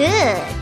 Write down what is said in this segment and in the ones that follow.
끝!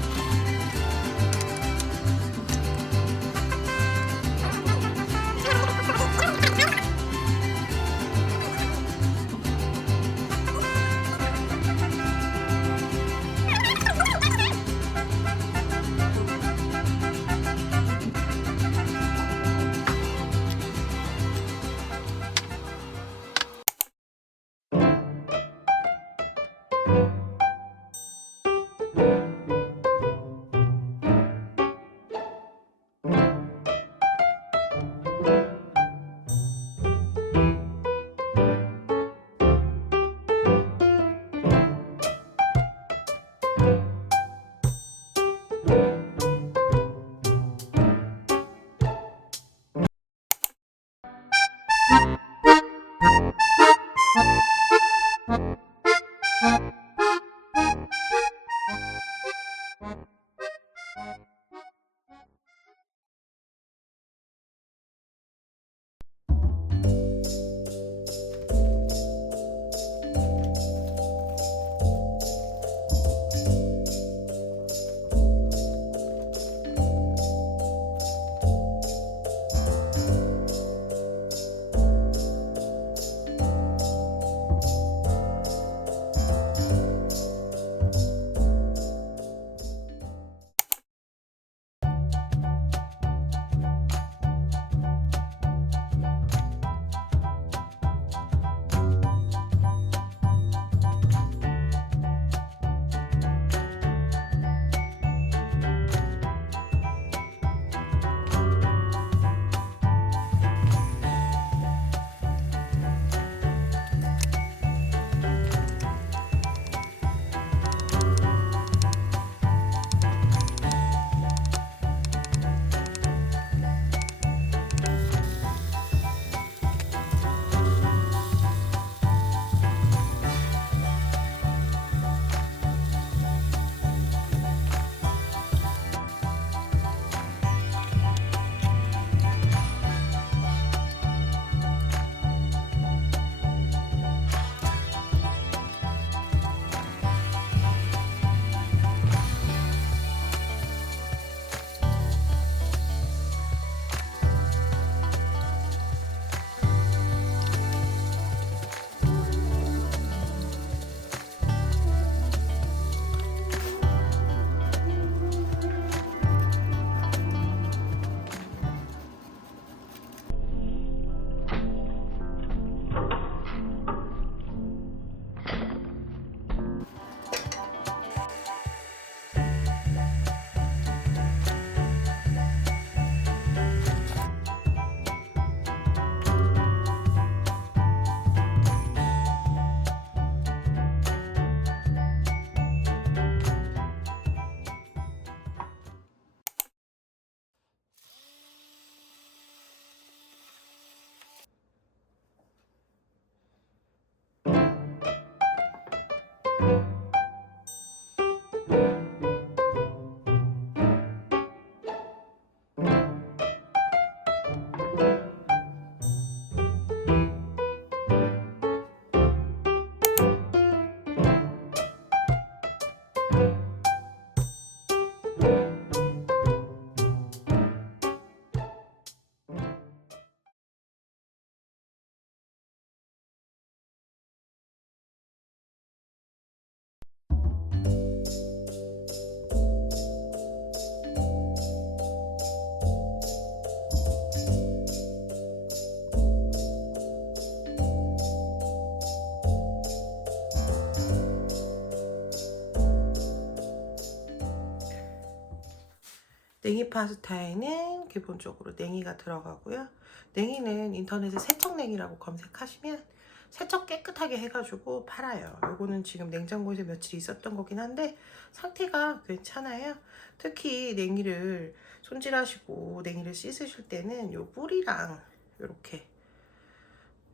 냉이 파스타에는 기본적으로 냉이가 들어가고요. 냉이는 인터넷에 세척냉이라고 검색하시면 세척 깨끗하게 해가지고 팔아요. 요거는 지금 냉장고에서 며칠 있었던 거긴 한데 상태가 괜찮아요. 특히 냉이를 손질하시고 냉이를 씻으실 때는 요 뿌리랑 요렇게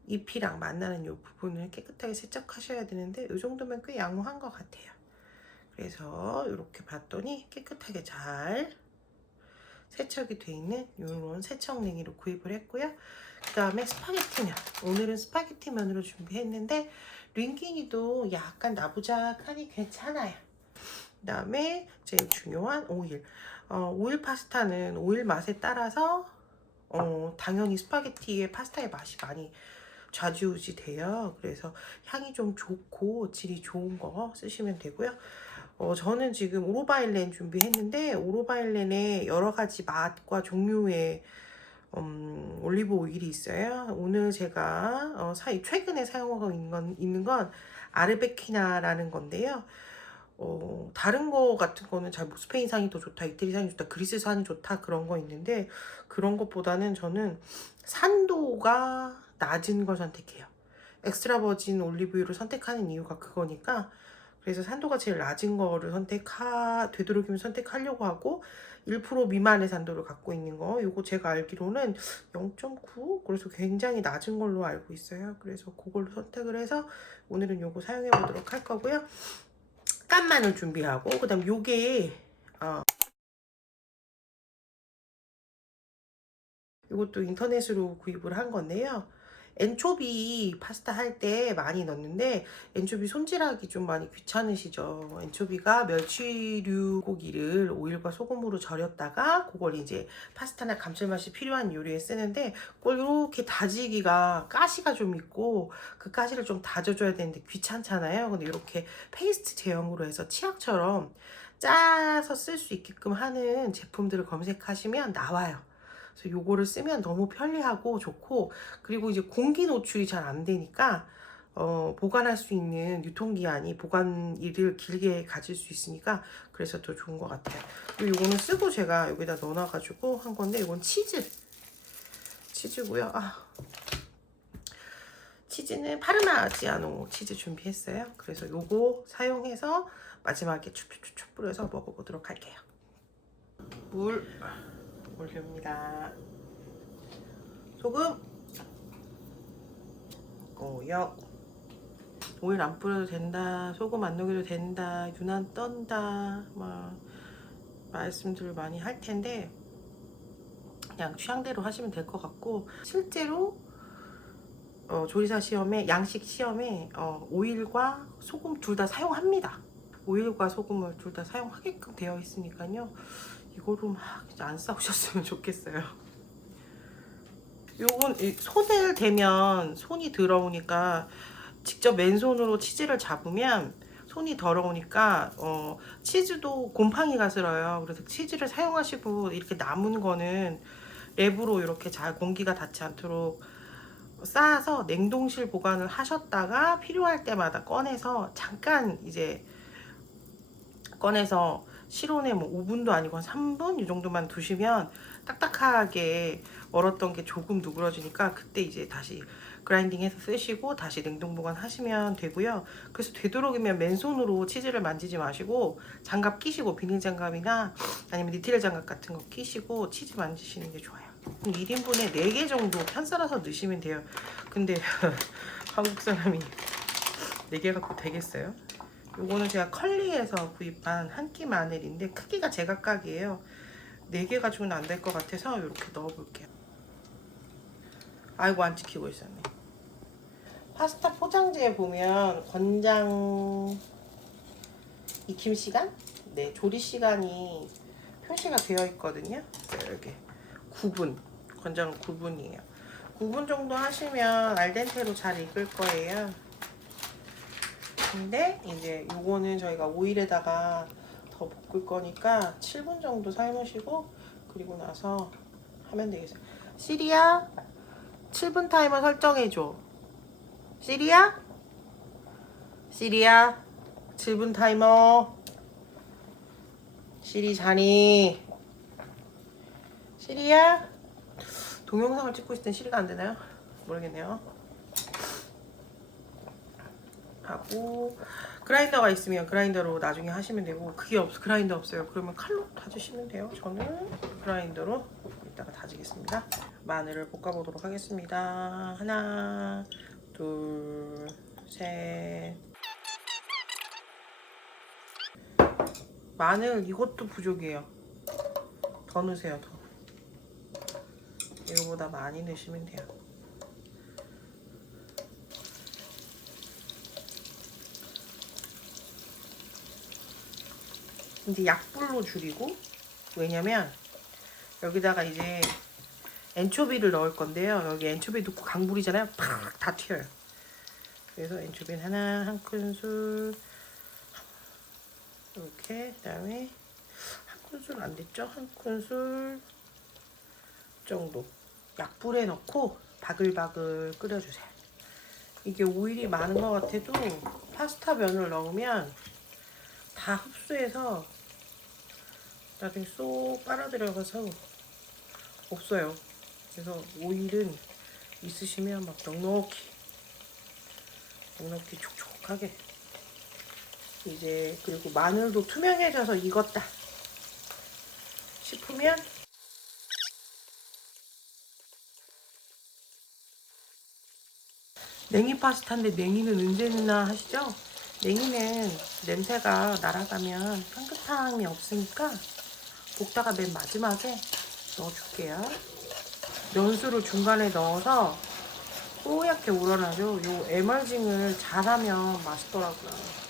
잎이랑 만나는 요 부분을 깨끗하게 세척하셔야 되는데 요 정도면 꽤 양호한 것 같아요. 그래서 이렇게 봤더니 깨끗하게 잘 세척이 돼 있는 이런 세척냉이로 구입을 했고요. 그 다음에 스파게티면, 오늘은 스파게티면으로 준비했는데 링기니도 약간 나부작하니 괜찮아요. 그 다음에 제일 중요한 오일. 오일 파스타는 오일 맛에 따라서 당연히 스파게티의 파스타의 맛이 많이 좌지우지 돼요. 그래서 향이 좀 좋고 질이 좋은 거 쓰시면 되고요. 저는 지금 오로바일렌 준비했는데 오로바일렌에 여러 가지 맛과 종류의 올리브 오일이 있어요. 오늘 제가 최근에 사용하고 있는 건 아르베키나라는 건데요. 다른 거 같은 거는 잘 스페인산이 더 좋다, 이태리산이 좋다, 그리스산이 좋다 그런 거 있는데 그런 것보다는 저는 산도가 낮은 걸 선택해요. 엑스트라 버진 올리브유를 선택하는 이유가 그거니까. 그래서 산도가 제일 낮은 거를 되도록이면 선택하려고 하고 1% 미만의 산도를 갖고 있는 거. 요거 제가 알기로는 0.9? 그래서 굉장히 낮은 걸로 알고 있어요. 그래서 그걸로 선택을 해서 오늘은 요거 사용해 보도록 할 거고요. 깐 마늘 준비하고 그다음 요게 이것도 인터넷으로 구입을 한 건데요. 엔초비 파스타 할 때 많이 넣는데 엔초비 손질하기 좀 많이 귀찮으시죠. 엔초비가 멸치류 고기를 오일과 소금으로 절였다가 그걸 이제 파스타나 감칠맛이 필요한 요리에 쓰는데 그걸 이렇게 다지기가 가시가 좀 있고 그 가시를 좀 다져줘야 되는데 귀찮잖아요. 근데 이렇게 페이스트 제형으로 해서 치약처럼 짜서 쓸 수 있게끔 하는 제품들을 검색하시면 나와요. 그래서 요거를 쓰면 너무 편리하고 좋고, 그리고 이제 공기 노출이 잘 안 되니까 보관할 수 있는 유통기한이 보관일을 길게 가질 수 있으니까 그래서 더 좋은 것 같아요. 그리고 요거는 쓰고 제가 여기다 넣어놔가지고 한 건데 이건 치즈고요. 치즈는 파르마지아노 치즈 준비했어요. 그래서 요거 사용해서 마지막에 춥 뿌려서 먹어보도록 할게요. 물 올립니다. 소금, 고역. 오일 안 뿌려도 된다, 소금 안 녹여도 된다, 유난 떤다, 막 말씀들을 많이 할 텐데 그냥 취향대로 하시면 될 것 같고, 실제로 조리사 시험에, 양식 시험에 오일과 소금 둘 다 사용합니다. 오일과 소금을 둘 다 사용하게끔 되어 있으니까요. 이거로 막 안 싸우셨으면 좋겠어요. 요건 손을 대면 손이 더러우니까 직접 맨손으로 치즈를 잡으면 손이 더러우니까 치즈도 곰팡이가 슬어요. 그래서 치즈를 사용하시고 이렇게 남은 거는 랩으로 이렇게 잘 공기가 닿지 않도록 쌓아서 냉동실 보관을 하셨다가 필요할 때마다 꺼내서 잠깐 이제 꺼내서 실온에 뭐 5분도 아니고 한 3분 이 정도만 두시면 딱딱하게 얼었던 게 조금 누그러지니까 그때 이제 다시 그라인딩해서 쓰시고 다시 냉동 보관하시면 되고요. 그래서 되도록이면 맨손으로 치즈를 만지지 마시고 장갑 끼시고, 비닐 장갑이나 아니면 니트릴 장갑 같은 거 끼시고 치즈 만지시는 게 좋아요. 1인분에 4개 정도 편 썰어서 넣으시면 돼요. 근데 한국 사람이 4개 갖고 되겠어요? 요거는 제가 컬리에서 구입한 한 끼 마늘인데 크기가 제각각이에요. 4개 가지고는 안 될 것 같아서 이렇게 넣어볼게요. 아이고, 안 찍히고 있었네. 파스타 포장지에 보면 권장 익힘 시간? 네, 조리 시간이 표시가 되어 있거든요. 여기 9분, 권장 9분이에요. 9분 정도 하시면 알덴테로 잘 익을 거예요. 근데 이제 요거는 저희가 오일에다가 더 볶을 거니까 7분 정도 삶으시고 그리고 나서 하면 되겠어요. 시리야, 7분 타이머 설정해줘. 시리야? 시리야, 7분 타이머. 시리 자니? 시리야? 동영상을 찍고 있을 땐 시리가 안 되나요? 모르겠네요. 하고 그라인더가 있으면 그라인더로 나중에 하시면 되고, 그라인더 없어요 그러면 칼로 다지시면 돼요. 저는 그라인더로 이따가 다지겠습니다. 마늘을 볶아보도록 하겠습니다. 하나, 둘, 셋. 마늘 이것도 부족해요. 더 넣으세요. 더. 이거보다 많이 넣으시면 돼요. 이제 약불로 줄이고, 왜냐면 여기다가 이제 엔초비를 넣을 건데요. 여기 엔초비 넣고 강불이잖아요. 팍 다 튀어요. 그래서 엔초비는 하나, 한 큰술 이렇게. 그다음에 한 큰술 안 됐죠? 한 큰술 정도 약불에 넣고 바글바글 끓여주세요. 이게 오일이 많은 것 같아도 파스타 면을 넣으면 다 흡수해서 나중에 쏙 빨아들여가서 없어요. 그래서 오일은 있으시면 막 넉넉히 촉촉하게. 이제 그리고 마늘도 투명해져서 익었다 싶으면 냉이 파스타인데 냉이는 언제 넣나 하시죠? 냉이는 냄새가 날아가면 향긋함이 없으니까 볶다가 맨 마지막에 넣어줄게요. 면수를 중간에 넣어서 뽀얗게 우러나죠. 요 에멀징을 잘하면 맛있더라고요.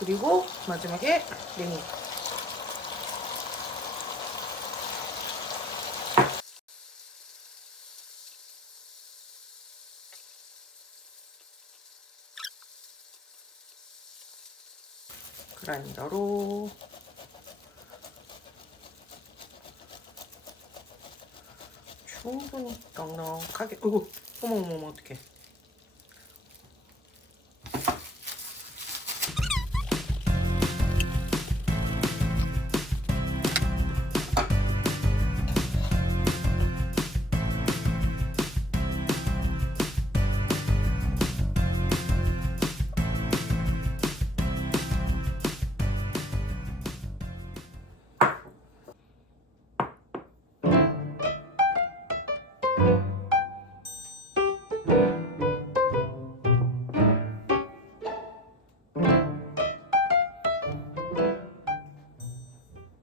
그리고 마지막에 냉이. 그라인더로 충분히 넉넉하게. 어머 어떡해.